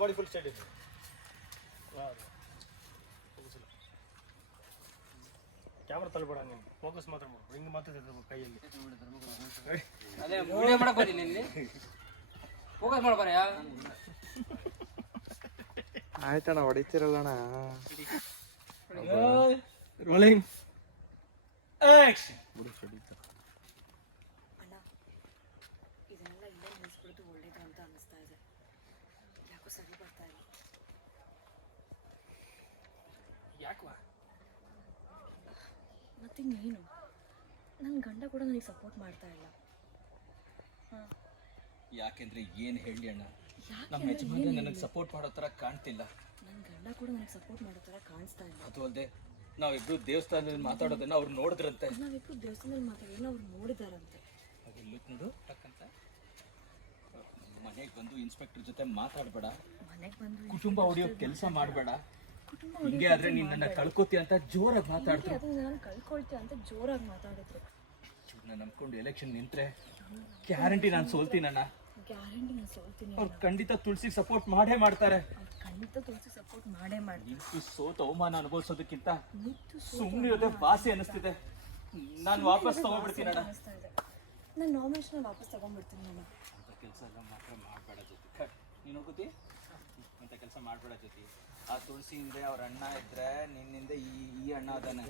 Body full straight ಇದೆ. Camera ತಳ್ಬೇಡ, ನೀನು focus ಮಾತ್ರ ಮಾಡು. ಹಿಂಗೆ ಮಾತಾಡ್ತಿರ್ಬೇಕು ಕೈಯಲ್ಲಿ. ಅದೇ ವಿಡಿಯೋ ಮಾಡಕ್ ಹೋಗ್ತೀನಿ ಇಲ್ಲಿ ಫೋಕಸ್ ಮಾಡ್ಬಾರ. ಆಯ್ತಣ್ಣ, ಹೊಡಿತಿರಲ್ಲಣ್ಣ. Rolling action. ಅಣ್ಣ, ಇದನ್ನೆಲ್ಲ ಇಲ್ಲೇ ನಿಲ್ಲಿಸ್ಬಿಡೋದು ಒಳ್ಳೇದು ಅಂತ ಅನ್ನಿಸ್ತಾ ಇದೆ. ಯಾಕೋ ಸರಿ ಬರ್ತಾ ಇಲ್ಲ. ಯಾಕವಾ? ಮತ್ತೆ ನೀನು ನನ್ನ ಗಂಡ ಕೂಡ ನನಗೆ ಸಪೋರ್ಟ್ ಮಾಡ್ತಾ ಇಲ್ಲ. ಯಾಕೆಂದ್ರೆ ಏನು ಹೇಳಿ ಅಣ್ಣ, ಯಾಕೆ ನಮ್ಮ ಯಜಮಾನ ನನಗೆ ಸಪೋರ್ಟ್ ಮಾಡೋ ಥರ ಕಾಣ್ತಿಲ್ಲ. ನನ್ನ ಗಂಡ ಕೂಡ ನನಗೆ ಸಪೋರ್ಟ್ ಮಾಡೋ ಥರ ಕಾಣಿಸ್ತಾ ಇಲ್ಲ. ಅದು ಅಲ್ಲದೆ ನಾವಿಬ್ರು ದೇವಸ್ಥಾನದಲ್ಲಿ ಮಾತಾಡೋದನ್ನ ಅವ್ರು ನೋಡಿದ್ರಂತೆ. ನಾವಿಬ್ರು ದೇವಸ್ಥಾನದಲ್ಲಿ ಮಾತಾಡೋದನ್ನ ಅವ್ರು ನೋಡಿದಾರಂತೆ. ಲುಕ್ ನೋಡು ಟಕ್ಕಂತ. ಮನೆಗೆ ಬಂದು ಇನ್ಸ್ಪೆಕ್ಟರ್ ಜೊತೆ ಮಾತಾಡಬೇಡ, ಮನೆಗೆ ಬಂದು ಕುಟುಂಬ ಹೊಡಿಯೋ ಕೆಲಸ ಮಾಡಬೇಡ, ಕುಟುಂಬ ಹಿಂಗೆ ಆದ್ರೆ ನೀನ್ ನನ್ನ ಕಳ್ಕೊತಿ ಅಂತ ಜೋರಾಗಿ ಮಾತಾಡ್ತಾರೆ. ಅದನ್ನ ನಾನು ಕಳ್ಕೊಳ್ತೆ ಅಂತ ಜೋರಾಗಿ ಮಾತಾಡಿದ್ರು. ನಾನು ನಂಬ್ಕೊಂಡು ಎಲೆಕ್ಷನ್ ನಿಂತ್ರೆ ಗ್ಯಾರಂಟಿ ನಾನು ಸೋಲ್ತೀನಣ್ಣ. ಗ್ಯಾರಂಟಿ ನಾನು ಸೋಲ್ತೀನಿ. ಅವ್ರು ಖಂಡಿತ ತುಳಸಿಗೆ ಸಪೋರ್ಟ್ ಮಾಡೇ ಮಾಡ್ತಾರೆ. ಅವ್ರು ಖಂಡಿತ ತುಳಸಿ ಸಪೋರ್ಟ್ ಮಾಡೇ ಮಾಡ್ತೀನಿ. ನಿಂತು ಸೋತ ಅವಮಾನ ಅನುಭವಿಸೋದಕ್ಕಿಂತ ಸುಮ್ಮನೆ ಇರೋದೇ ವಾಸಿ ಅನಿಸ್ತಿದೆ. ನಾನು ವಾಪಸ್ ತಗೊಂಡ್ಬಿಡ್ತೀನಣ್ಣ. ನಾನು ನಾಮಿನೇಷನ್ ವಾಪಸ್ ತಗೊಂಡ್ಬಿಡ್ತೀನಿ. ನಾನು ಅಂತ ಕೆಲಸ ಎಲ್ಲ ಮಾತ್ರ ಮಾಡಬೇಡ ಜೊತೆ. ನೀನು ಹೋಗುತ್ತಿ ಅಂತ ಕೆಲಸ ಮಾಡಬೇಡ ಜೊತೆ. ಆ ತುಳಸಿ ಹಿಂದೆ ಅವ್ರ ಅಣ್ಣ ಇದ್ರೆ ನಿನ್ನಿಂದ ಈ ಅಣ್ಣ ಅದಾನೆ.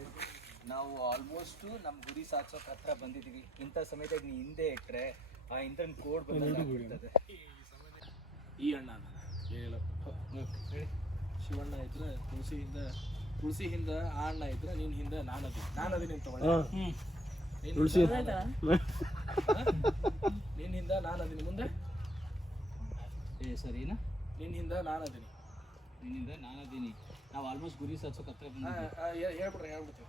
ನಾವು ಆಲ್ಮೋಸ್ಟ್ ನಮ್ಮ ಗುರಿ ಸಾಧಿಸೋಕೆ ಹತ್ರ ಬಂದಿದ್ದೀವಿ. ಇಂಥ ಸಮಯದಾಗ ನೀ ಹಿಂದೆ ಇಟ್ಟರೆ ಆ ಇಂದ್ರನ್ ಕೋಡ್ ಬಂದಿರ್ತದೆ. ಈ ಅಣ್ಣ ಹೇಳು. ಶಿವಣ್ಣ ಇದ್ರೆ ತುಳಸಿ ಹಿಂದೆ ಆ ಅಣ್ಣ ಇದ್ರೆ ನಿನ್ನ ಹಿಂದೆ ನಾನದಿ ನಿನ್ ತಗೊಳ್ಳಿ. ನಿನ್ನ ಹಿಂದೆ ನಾನದಿನಿ. ಮುಂದೆ ಸರಿನಾ? ನಿನ್ನ ಹಿಂದೆ ನಾನದಿನಿ. ನಿನ್ನಿಂದ ನಾನದೀನಿ. ನಾವು ಆಲ್ಮೋಸ್ಟ್ ಗುರಿ ಸಾಧಿಸೋಕೆ ಹತ್ರ ಬಂದಿದ್ದೀವಿ. ಹೇಳ್ಬಿಡ್ತೀವಿ.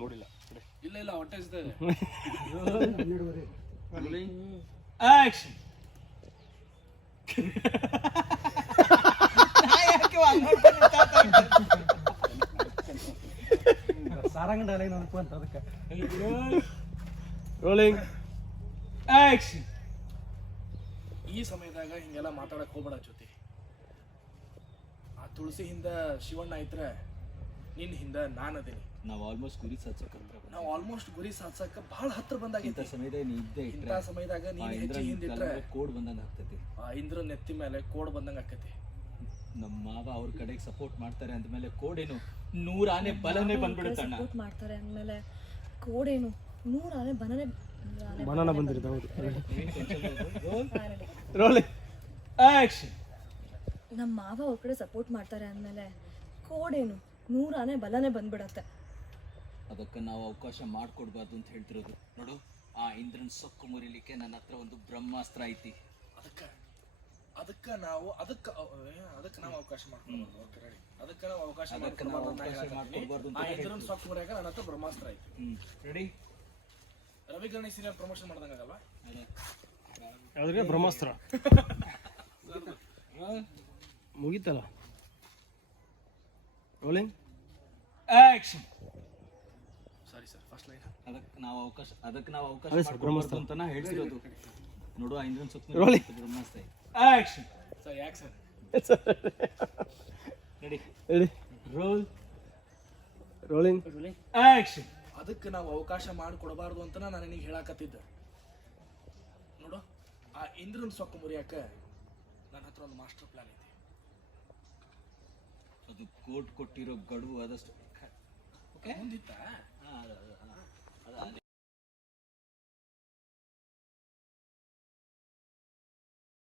ನೋಡಿಲ್ಲ. ಇಲ್ಲ ಹೊಟ್ಟೆ ಇದೆ. ಆಕ್ಷನ್. ಸಾರಂಗಂಡ ಅನೇನಪ್ಪ ಅಂತ ಅದಕ್ಕೆ. Rolling action. ಈ ಸಮಯದಾಗ ಹಿಂಗೆಲ್ಲ ಮಾತಾಡಕ್ ಹೋಗ್ಬೇಡ ಜೊತೆ. ಆ ತುಳಸಿ ಹಿಂದ ಶಿವಣ್ಣ ಇದ್ರೆ ನಿನ್ನ ಹಿಂದ ನಾನದೀನಿ. ನಾವು ಆಲ್ಮೋಸ್ಟ್ ಗುರಿ ಸಾಧಿಸೋಕೆ ಹತ್ರ ಬಂದಿದ್ದೀವಿ. ನಾವು ಆಲ್ಮೋಸ್ಟ್ ಗುರಿ ಸಾಧಿಸಕ್ಕೆ ಬಹಳ ಹತ್ರ ಬಂದಾಗಿತ್ತು. ಇಂಥ ಸಮಯದಾಗ ನೀ ಇದ್ದೇ ಇಂಥ ಇಟ್ಟರೆ ಸಮಯದಾಗ ನೀನು ಹೆಜ್ಜೆ ಹಿಂದಿಟ್ರೆ ಕೋಡ್ ಬಂದಂಗೆ ಆಗ್ತೈತಿ. ಆ ಇಂದ್ರ ನೆತ್ತಿ ಮೇಲೆ ಕೋಡ್ ಬಂದಂಗೆ ಆಕತಿ. ನಮ್ಮ ಮಾವ ಅವ್ರ ಕಡೆಗೆ ಸಪೋರ್ಟ್ ಮಾಡ್ತಾರೆ ಅಂದಮೇಲೆ ಕೋಡೇನು 100 ಆನೆ ಬಲನೇ ಬಂದ್ಬಿಡುತ್ತಣ್ಣ. ಸಪೋರ್ಟ್ ಮಾಡ್ತಾರೆ ಅಂದಮೇಲೆ ಕೋಡೇನು 100 ಆನೆ ಬನಾನ ಬಂದಿರುತ್ತೆ. ಹೌದು. ಆನೆ. Rolling action. ನಮ್ಮ ಮಾವ ಅವ್ರ ಕಡೆ ಸಪೋರ್ಟ್ ಮಾಡ್ತಾರೆ ಅಂದಮೇಲೆ ಕೋಡೇನು 100 ಆನೆ ಬಲನೆ ಬಂದ್ಬಿಡತ್ತೆ. ಅದಕ್ಕೆ ನಾವು ಅವಕಾಶ ಮಾಡಿಕೊಡ್ಬಾರ್ದು ಅಂತ ಹೇಳ್ತಿರೋದು. ನೋಡು, ಆ ಇಂದ್ರನ್ ಸೊಕ್ಕು ಮುರಿಲಿಕ್ಕೆ ನನ್ನ ಹತ್ರ ಒಂದು ಬ್ರಹ್ಮಾಸ್ತ್ರ ಐತಿ. ಅದಕ್ಕೆ ನಾವು ಅವಕಾಶ ಮಾಡ್ಕೊಳ್ಬಾರ್ದು. ಅದಕ್ಕೆ ನಾವು ಅವಕಾಶ ಮಾಡ್ಕೊಡ್ಬಾರ್ದು ಅಂತ ಇಂದ್ರನ್ ಸೊಕ್ಕು ಮುರಿಯಾಕ ನನ್ನ ಹತ್ರ ಬ್ರಹ್ಮಾಸ್ತ್ರ ಐತಿ. Ready? Ravi Ganesh serial promotion ಮಾಡ್ದಂಗಲ್ಲ. ಯಾವ್ದ್ರಿಗೆ ಬ್ರಹ್ಮಾಸ್ತ್ರ ಮುಗೀತಲ್ಲ. Rolling action. Sorry sir, first line. ಅದಕ್ಕೆ ನಾವು ಅವಕಾಶ ಮಾಡ್ಕೊಡ್ಬಾರ್ದು ಅಂತ ನಾ ಹೇಳ್ತಿರೋದು. ನೋಡು, ಆ ಇಂದ್ರನ್ ಸೊಕ್ಕು ಬ್ರಹ್ಮಾಸ್ತ್ರ ಐತಿ. ಆಕ್ಷನ್. ಸರ್ ಯಾಕೆ ಸರ್? ರೆಡಿ? ಹೇಳಿ. Rolling action. ಅದಕ್ಕೆ ನಾವು ಅವಕಾಶ ಮಾಡಿಕೊಡಬಾರ್ದು ಅಂತ ನಾನು ನಿನಗೆ ಹೇಳಾಕತ್ತಿದ್ದೆ. ನೋಡು, ಆ ಇಂದ್ರನ್ ಸೊಕ್ಕು ಮುರಿಯಾಕ ನನ್ನ ಹತ್ರ ಒಂದು ಮಾಸ್ಟರ್ ಪ್ಲಾನ್ ಐತಿ. ಅದು ಕೋರ್ಟ್ ಕೊಟ್ಟಿರೋ ಗಡುವು ಆದಷ್ಟು ಮುಂದಿತ್ತ